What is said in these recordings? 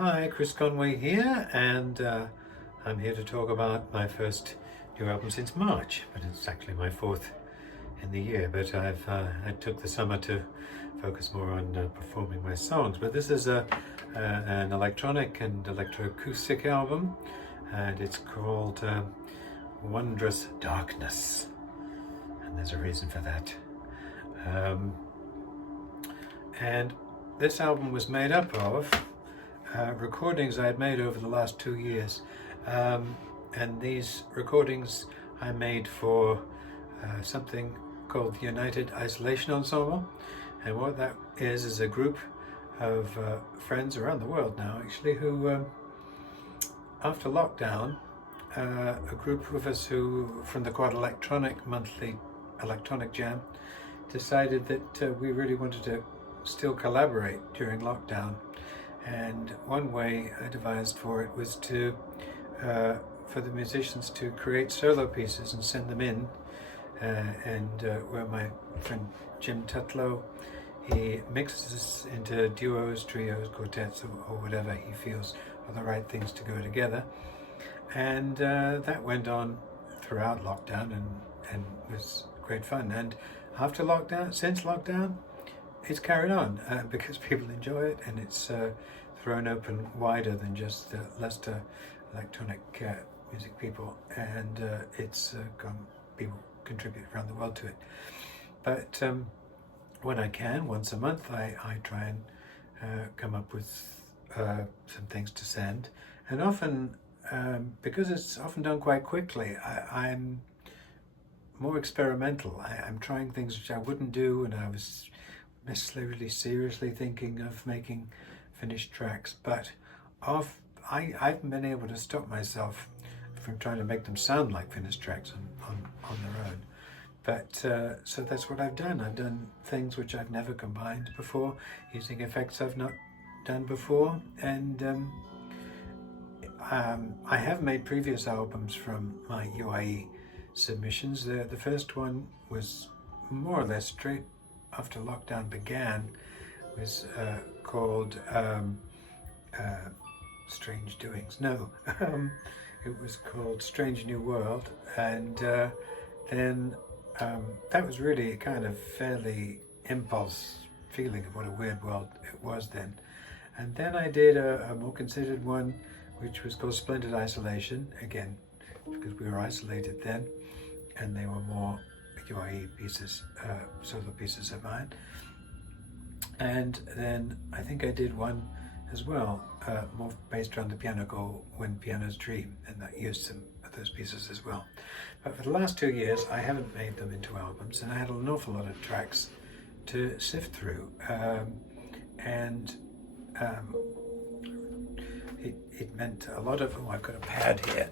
Hi, Chris Conway here, and I'm here to talk about my first new album since March, but it's actually my fourth in the year. But I took the summer to focus more on performing my songs. But this is an electronic and electro-acoustic album, and it's called Wondrous Darkness, and there's a reason for that. And this album was made up of recordings I had made over the last 2 years, and these recordings I made for something called the United Isolation Ensemble. And what that is a group of friends around the world now, actually, who after lockdown, a group of us who from the Quad Electronic monthly electronic jam decided that we really wanted to still collaborate during lockdown. And one way I devised for it was to for the musicians to create solo pieces and send them in, and where my friend Jim Tutlow, he mixes into duos, trios, quartets, or whatever he feels are the right things to go together. And that went on throughout lockdown and was great fun. And after lockdown, since lockdown, it's carried on because people enjoy it, and it's thrown open wider than just Leicester electronic music people, and it's people contribute around the world to it. But when I can, once a month, I try and come up with some things to send, and often because it's often done quite quickly, I'm more experimental. I'm trying things which I wouldn't do, and I was necessarily seriously thinking of making finished tracks, but I haven't been able to stop myself from trying to make them sound like finished tracks on their own. But so that's what I've done. I've done things which I've never combined before, using effects I've not done before, and I have made previous albums from my UIE submissions. The first one was more or less straight after lockdown began, was called Strange Doings. No, it was called Strange New World, and then that was really a kind of fairly impulse feeling of what a weird world it was then. And then I did a more considered one, which was called Splendid Isolation, again, because we were isolated then, and they were more UIE pieces, solo pieces of mine. And then I think I did one as well, more based around the piano called When Pianos Dream, and that used some of those pieces as well. But for the last 2 years, I haven't made them into albums, and I had an awful lot of tracks to sift through. It meant a lot of, I've got a pad here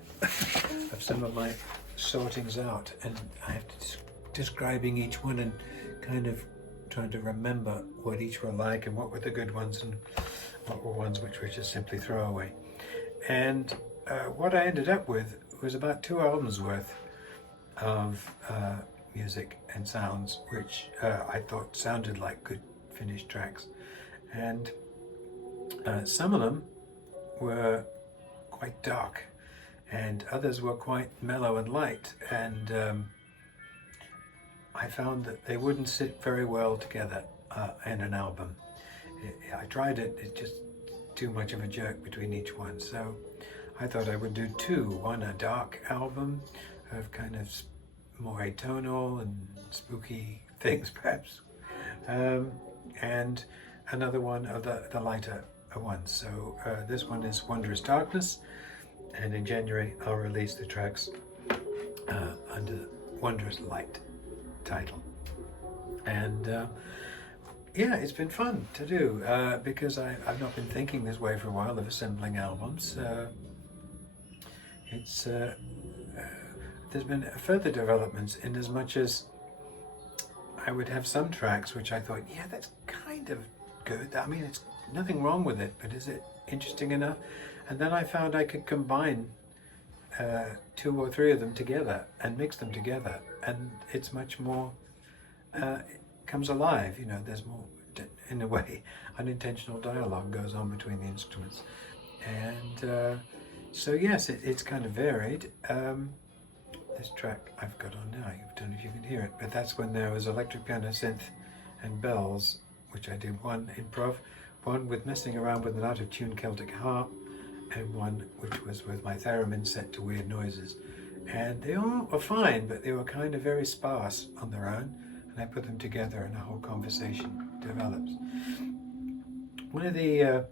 of some of my sortings out, and I have to describing each one and kind of trying to remember what each were like and what were the good ones and what were ones which were just simply throwaway. And what I ended up with was about 2 albums worth of music and sounds which I thought sounded like good finished tracks. And some of them were quite dark, and others were quite mellow and light, and I found that they wouldn't sit very well together in an album. I tried it, it's just too much of a jerk between each one. So I thought I would do 2. One, a dark album of kind of more atonal and spooky things perhaps, and another one of the lighter ones. So this one is Wondrous Darkness, and in January I'll release the tracks under Wondrous Light title. And yeah, it's been fun to do because I've not been thinking this way for a while of assembling albums. There's been further developments in as much as I would have some tracks which I thought, yeah, that's kind of good. I mean, it's nothing wrong with it, but is it interesting enough? And then I found I could combine 2 or 3 of them together and mix them together, and it's much more, it comes alive, you know, there's more, in a way, unintentional dialogue goes on between the instruments. And so yes, it's kind of varied. This track I've got on now, I don't know if you can hear it, but that's when there was electric piano, synth and bells, which I did one improv, one with messing around with an out-of-tune Celtic harp, and one which was with my theremin set to weird noises. And they all were fine, but they were kind of very sparse on their own, and I put them together and a whole conversation develops. One of the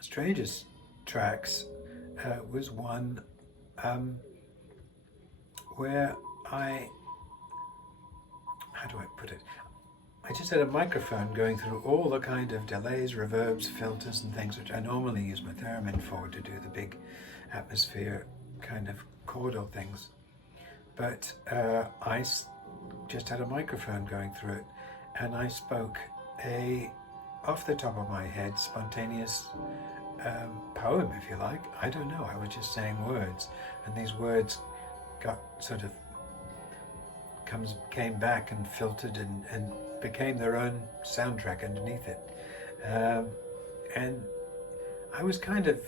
strangest tracks was one where how do I put it? I just had a microphone going through all the kind of delays, reverbs, filters and things which I normally use my theremin for to do the big atmosphere kind of chordal things. But I just had a microphone going through it, and I spoke a, off the top of my head, spontaneous poem, if you like. I don't know, I was just saying words, and these words got sort of came back and filtered and became their own soundtrack underneath it. And I was kind of,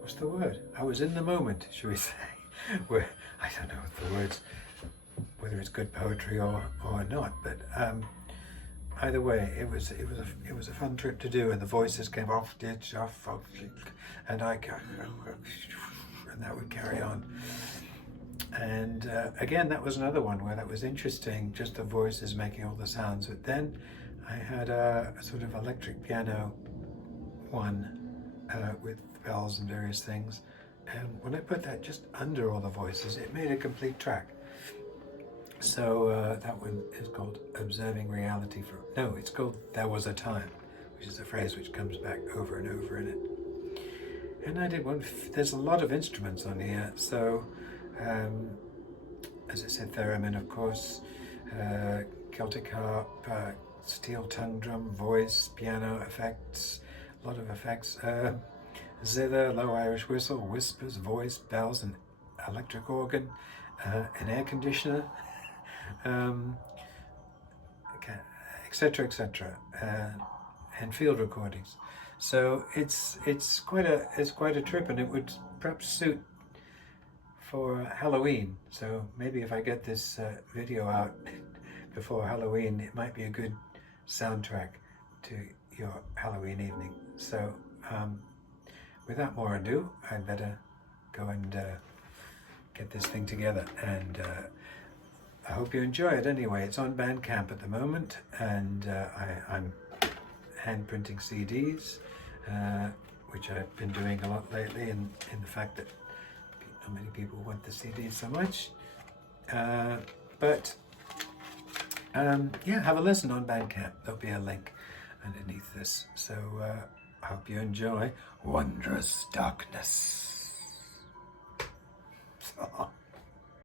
what's the word? I was in the moment, shall we say, where, I don't know if the words, whether it's good poetry or not, but either way, it was a fun trip to do, and the voices came off, ditch, off, and and that would carry on. And again, that was another one where that was interesting, just the voices making all the sounds. But then I had a sort of electric piano one with bells and various things. And when I put that just under all the voices, it made a complete track. So that one is called Observing Reality no, it's called There Was a Time, which is a phrase which comes back over and over in it. And I did one, there's a lot of instruments on here, so as I said, theremin, of course, Celtic harp, steel tongue drum, voice, piano effects, a lot of effects, zither, low Irish whistle, whispers, voice, bells, and electric organ, an air conditioner, etc., etc., and field recordings. So it's quite a trip, and it would perhaps suit for Halloween. So maybe if I get this video out before Halloween, it might be a good soundtrack to your Halloween evening. So without more ado, I'd better go and get this thing together, and I hope you enjoy it anyway. It's on Bandcamp at the moment, and I'm hand printing CDs, which I've been doing a lot lately, and in the fact that not many people want the CDs so much. But yeah, have a listen on Bandcamp. There'll be a link underneath this. So I hope you enjoy Wondrous Darkness. So